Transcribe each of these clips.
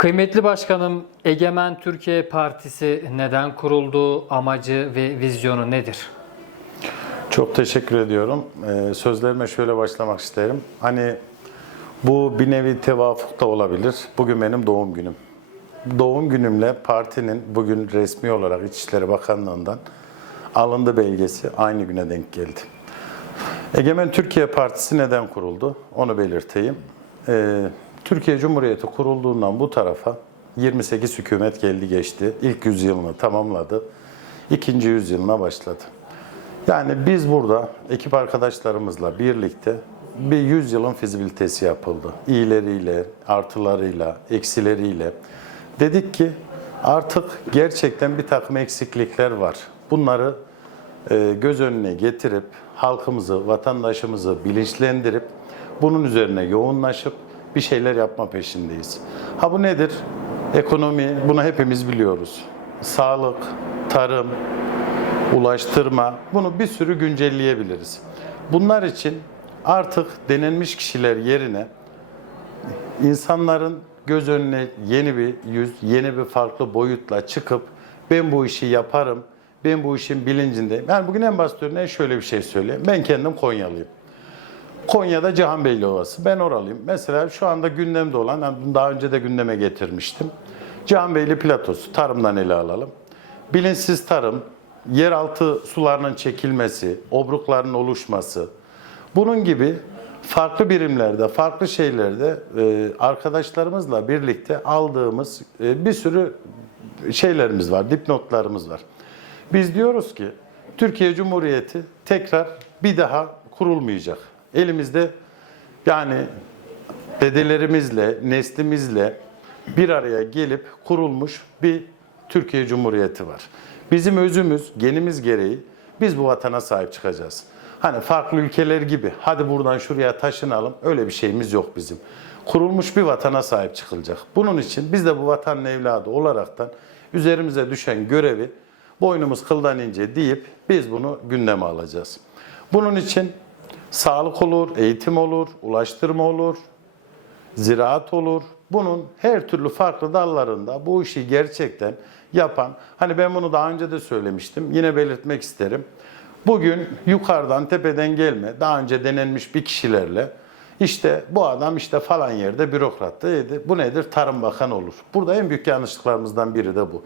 Kıymetli Başkanım, Egemen Türkiye Partisi neden kuruldu, amacı ve vizyonu nedir? Çok teşekkür ediyorum. Ee, sözlerime şöyle başlamak isterim. Hani bu bir nevi tevafuk da olabilir. Bugün benim doğum günüm. Doğum günümle partinin bugün resmi olarak İçişleri Bakanlığı'ndan alındı belgesi aynı güne denk geldi. Egemen Türkiye Partisi neden kuruldu? Onu belirteyim. Ee, Türkiye Cumhuriyeti kurulduğundan bu tarafa 28 hükümet geldi geçti. İlk yüzyılını tamamladı. İkinci yüzyılına başladı. Yani biz burada ekip arkadaşlarımızla birlikte bir yüzyılın fizibilitesi yapıldı. İyileriyle, artılarıyla, eksileriyle. Dedik ki artık gerçekten bir takım eksiklikler var. Bunları e, göz önüne getirip halkımızı, vatandaşımızı bilinçlendirip bunun üzerine yoğunlaşıp bir şeyler yapma peşindeyiz. Ha bu nedir? Ekonomi, bunu hepimiz biliyoruz. Sağlık, tarım, ulaştırma, bunu bir sürü güncelleyebiliriz. Bunlar için artık denenmiş kişiler yerine insanların göz önüne yeni bir yüz, yeni bir farklı boyutla çıkıp ben bu işi yaparım, ben bu işin bilincindeyim. Yani bugün en basit örneği şöyle bir şey söyleyeyim. Ben kendim Konyalıyım. Konya'da Cihanbeyli Ovası. Ben oralıyım. Mesela şu anda gündemde olan, daha önce de gündeme getirmiştim. Cihanbeyli platosu, tarımdan ele alalım. Bilinçsiz tarım, yeraltı sularının çekilmesi, obrukların oluşması, bunun gibi farklı birimlerde, farklı şeylerde e, arkadaşlarımızla birlikte aldığımız e, bir sürü şeylerimiz var, dipnotlarımız var. Biz diyoruz ki Türkiye Cumhuriyeti tekrar bir daha kurulmayacak. Elimizde yani dedelerimizle, neslimizle bir araya gelip kurulmuş bir Türkiye Cumhuriyeti var. Bizim özümüz, genimiz gereği biz bu vatana sahip çıkacağız. Hani farklı ülkeler gibi hadi buradan şuraya taşınalım öyle bir şeyimiz yok bizim. Kurulmuş bir vatana sahip çıkılacak. Bunun için biz de bu vatanın evladı olaraktan üzerimize düşen görevi boynumuz kıldan ince deyip biz bunu gündeme alacağız. Bunun için sağlık olur, eğitim olur, ulaştırma olur, ziraat olur. Bunun her türlü farklı dallarında bu işi gerçekten yapan, hani ben bunu daha önce de söylemiştim, yine belirtmek isterim. Bugün yukarıdan tepeden gelme, daha önce denenmiş bir kişilerle işte bu adam işte falan yerde bürokrat dedi. Bu nedir? Tarım Bakanı olur. Burada en büyük yanlışlıklarımızdan biri de bu.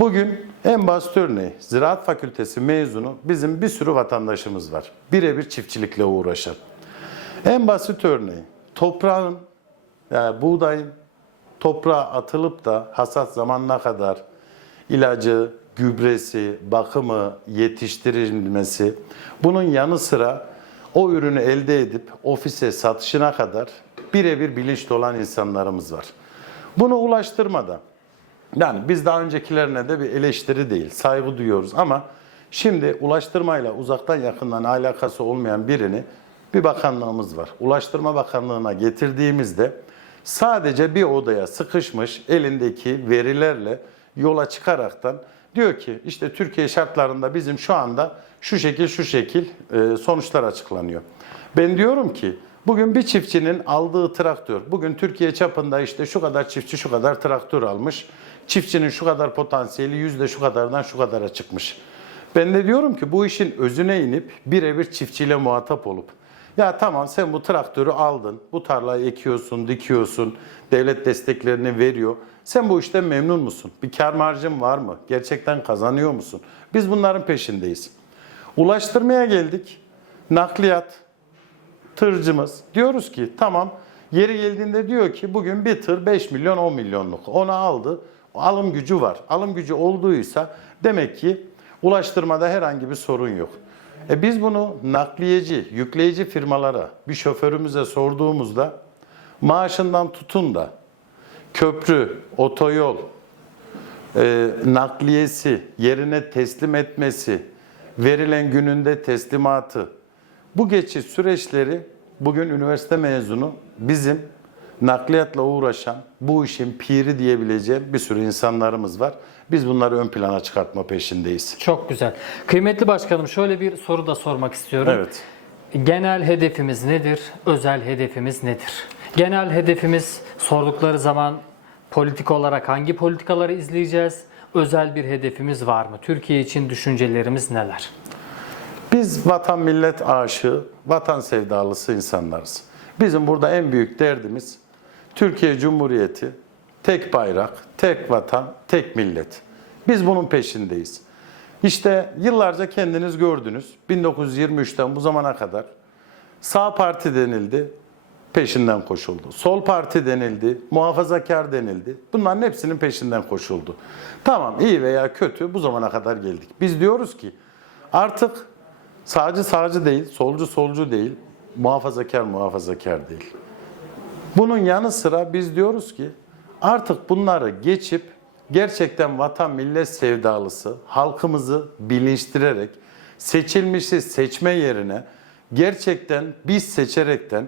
Bugün en basit örneği Ziraat Fakültesi mezunu bizim bir sürü vatandaşımız var. Birebir çiftçilikle uğraşan. En basit örneği toprağın yani buğdayın toprağa atılıp da hasat zamanına kadar ilacı, gübresi, bakımı, yetiştirilmesi bunun yanı sıra o ürünü elde edip ofise satışına kadar birebir bilinçli olan insanlarımız var. Bunu ulaştırmada yani biz daha öncekilerine de bir eleştiri değil, saygı duyuyoruz ama şimdi ulaştırmayla uzaktan yakından alakası olmayan birini bir bakanlığımız var. Ulaştırma Bakanlığı'na getirdiğimizde sadece bir odaya sıkışmış elindeki verilerle yola çıkaraktan diyor ki işte Türkiye şartlarında bizim şu anda şu şekil şu şekil e, sonuçlar açıklanıyor. Ben diyorum ki bugün bir çiftçinin aldığı traktör, bugün Türkiye çapında işte şu kadar çiftçi şu kadar traktör almış. Çiftçinin şu kadar potansiyeli yüzde şu kadardan şu kadara çıkmış. Ben de diyorum ki bu işin özüne inip birebir çiftçiyle muhatap olup ya tamam sen bu traktörü aldın, bu tarlayı ekiyorsun, dikiyorsun, devlet desteklerini veriyor. Sen bu işten memnun musun? Bir kar marjın var mı? Gerçekten kazanıyor musun? Biz bunların peşindeyiz. Ulaştırmaya geldik. Nakliyat, tırcımız. Diyoruz ki tamam yeri geldiğinde diyor ki bugün bir tır 5 milyon 10 milyonluk. Onu aldı. Alım gücü var. Alım gücü olduğuysa demek ki ulaştırmada herhangi bir sorun yok. E biz bunu nakliyeci, yükleyici firmalara, bir şoförümüze sorduğumuzda maaşından tutun da köprü, otoyol, e, nakliyesi, yerine teslim etmesi, verilen gününde teslimatı, bu geçiş süreçleri bugün üniversite mezunu bizim nakliyatla uğraşan, bu işin piri diyebileceğim bir sürü insanlarımız var. Biz bunları ön plana çıkartma peşindeyiz. Çok güzel. Kıymetli Başkanım şöyle bir soru da sormak istiyorum. Evet. Genel hedefimiz nedir? Özel hedefimiz nedir? Genel hedefimiz sordukları zaman Politik olarak hangi politikaları izleyeceğiz? Özel bir hedefimiz var mı? Türkiye için düşüncelerimiz neler? Biz vatan millet aşığı, vatan sevdalısı insanlarız. Bizim burada en büyük derdimiz Türkiye Cumhuriyeti, tek bayrak, tek vatan, tek millet. Biz bunun peşindeyiz. İşte yıllarca kendiniz gördünüz. 1923'ten bu zamana kadar sağ parti denildi, peşinden koşuldu. Sol parti denildi, muhafazakar denildi. Bunların hepsinin peşinden koşuldu. Tamam iyi veya kötü bu zamana kadar geldik. Biz diyoruz ki artık sağcı sağcı değil, solcu solcu değil, muhafazakar muhafazakar değil. Bunun yanı sıra biz diyoruz ki artık bunları geçip gerçekten vatan millet sevdalısı halkımızı bilinçtirerek seçilmişi seçme yerine gerçekten biz seçerekten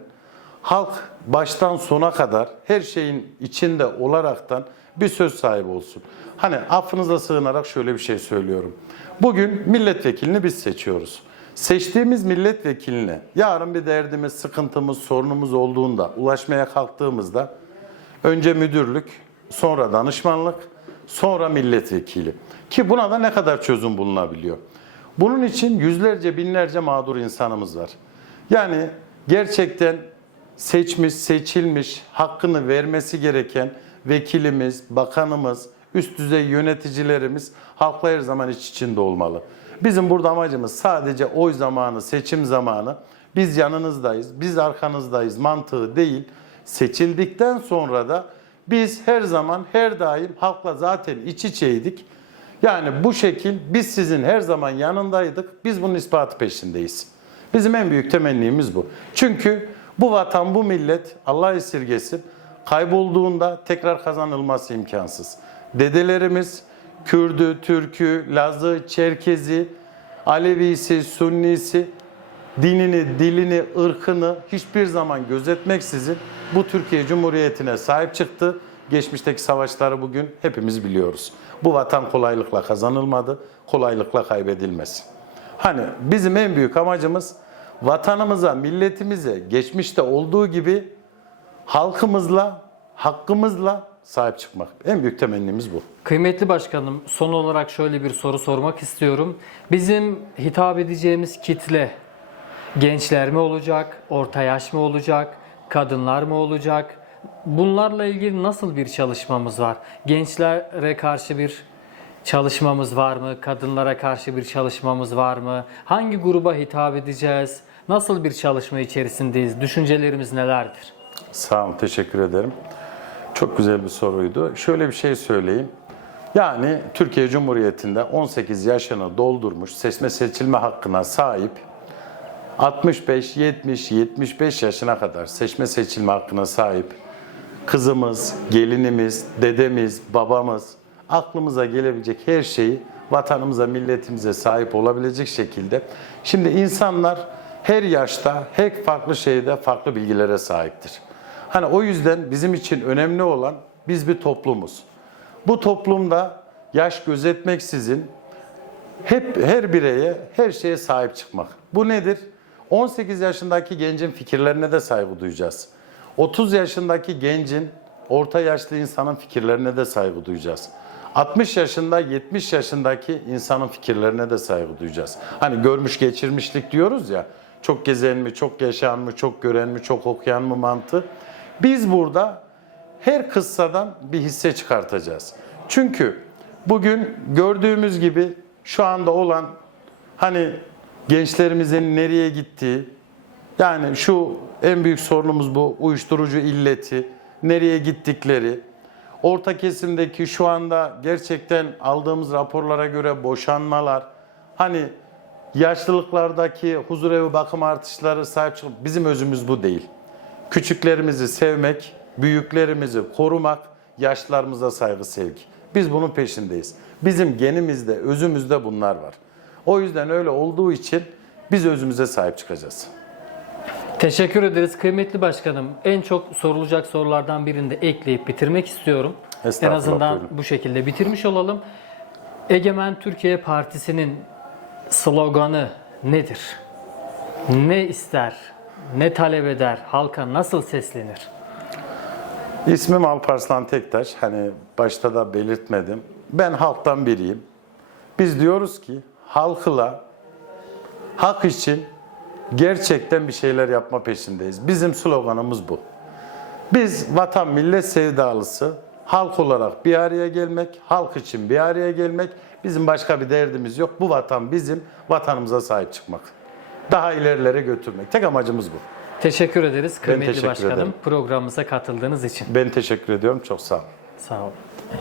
halk baştan sona kadar her şeyin içinde olaraktan bir söz sahibi olsun. Hani affınıza sığınarak şöyle bir şey söylüyorum. Bugün milletvekilini biz seçiyoruz. Seçtiğimiz milletvekiline yarın bir derdimiz, sıkıntımız, sorunumuz olduğunda ulaşmaya kalktığımızda önce müdürlük, sonra danışmanlık, sonra milletvekili. Ki buna da ne kadar çözüm bulunabiliyor. Bunun için yüzlerce, binlerce mağdur insanımız var. Yani gerçekten seçmiş, seçilmiş, hakkını vermesi gereken vekilimiz, bakanımız, üst düzey yöneticilerimiz halkla her zaman iç içinde olmalı. Bizim burada amacımız sadece oy zamanı, seçim zamanı. Biz yanınızdayız, biz arkanızdayız mantığı değil. Seçildikten sonra da biz her zaman, her daim halkla zaten iç içeydik. Yani bu şekil biz sizin her zaman yanındaydık. Biz bunun ispatı peşindeyiz. Bizim en büyük temennimiz bu. Çünkü bu vatan, bu millet Allah esirgesin kaybolduğunda tekrar kazanılması imkansız. Dedelerimiz Kürdü, Türkü, Lazı, Çerkezi, Alevisi, Sünnisi dinini, dilini, ırkını hiçbir zaman gözetmeksizin bu Türkiye Cumhuriyeti'ne sahip çıktı. Geçmişteki savaşları bugün hepimiz biliyoruz. Bu vatan kolaylıkla kazanılmadı, kolaylıkla kaybedilmez. Hani bizim en büyük amacımız vatanımıza, milletimize geçmişte olduğu gibi halkımızla, hakkımızla sahip çıkmak. En büyük temennimiz bu. Kıymetli başkanım, son olarak şöyle bir soru sormak istiyorum. Bizim hitap edeceğimiz kitle gençler mi olacak, orta yaş mı olacak, kadınlar mı olacak? Bunlarla ilgili nasıl bir çalışmamız var? Gençlere karşı bir çalışmamız var mı? Kadınlara karşı bir çalışmamız var mı? Hangi gruba hitap edeceğiz? Nasıl bir çalışma içerisindeyiz? Düşüncelerimiz nelerdir? Sağ olun, teşekkür ederim. Çok güzel bir soruydu. Şöyle bir şey söyleyeyim. Yani Türkiye Cumhuriyeti'nde 18 yaşını doldurmuş, seçme seçilme hakkına sahip 65, 70, 75 yaşına kadar seçme seçilme hakkına sahip kızımız, gelinimiz, dedemiz, babamız aklımıza gelebilecek her şeyi vatanımıza, milletimize sahip olabilecek şekilde. Şimdi insanlar her yaşta, her farklı şeyde farklı bilgilere sahiptir. Hani o yüzden bizim için önemli olan biz bir toplumuz. Bu toplumda yaş gözetmeksizin hep her bireye, her şeye sahip çıkmak. Bu nedir? 18 yaşındaki gencin fikirlerine de saygı duyacağız. 30 yaşındaki gencin, orta yaşlı insanın fikirlerine de saygı duyacağız. 60 yaşında, 70 yaşındaki insanın fikirlerine de saygı duyacağız. Hani görmüş geçirmişlik diyoruz ya, çok gezen mi, çok yaşayan mı, çok gören mi, çok okuyan mı mantığı. Biz burada her kıssadan bir hisse çıkartacağız. Çünkü bugün gördüğümüz gibi şu anda olan hani gençlerimizin nereye gittiği, yani şu en büyük sorunumuz bu uyuşturucu illeti, nereye gittikleri, orta kesimdeki şu anda gerçekten aldığımız raporlara göre boşanmalar, hani yaşlılıklardaki huzur evi bakım artışları sahip çıkıp bizim özümüz bu değil. Küçüklerimizi sevmek, büyüklerimizi korumak, yaşlarımıza saygı sevgi. Biz bunun peşindeyiz. Bizim genimizde, özümüzde bunlar var. O yüzden öyle olduğu için biz özümüze sahip çıkacağız. Teşekkür ederiz kıymetli başkanım. En çok sorulacak sorulardan birini de ekleyip bitirmek istiyorum. En azından buyurun. bu şekilde bitirmiş olalım. Egemen Türkiye Partisi'nin sloganı nedir? Ne ister? Ne talep eder? Halka nasıl seslenir? İsmim Alparslan Tektaş. Hani başta da belirtmedim. Ben halktan biriyim. Biz diyoruz ki halkla hak için gerçekten bir şeyler yapma peşindeyiz. Bizim sloganımız bu. Biz vatan millet sevdalısı, halk olarak bir araya gelmek, halk için bir araya gelmek. Bizim başka bir derdimiz yok. Bu vatan bizim, vatanımıza sahip çıkmak. Daha ilerilere götürmek. Tek amacımız bu. Teşekkür ederiz kıymetli teşekkür başkanım ederim. programımıza katıldığınız için. Ben teşekkür ediyorum. Çok sağ olun. Sağ olun.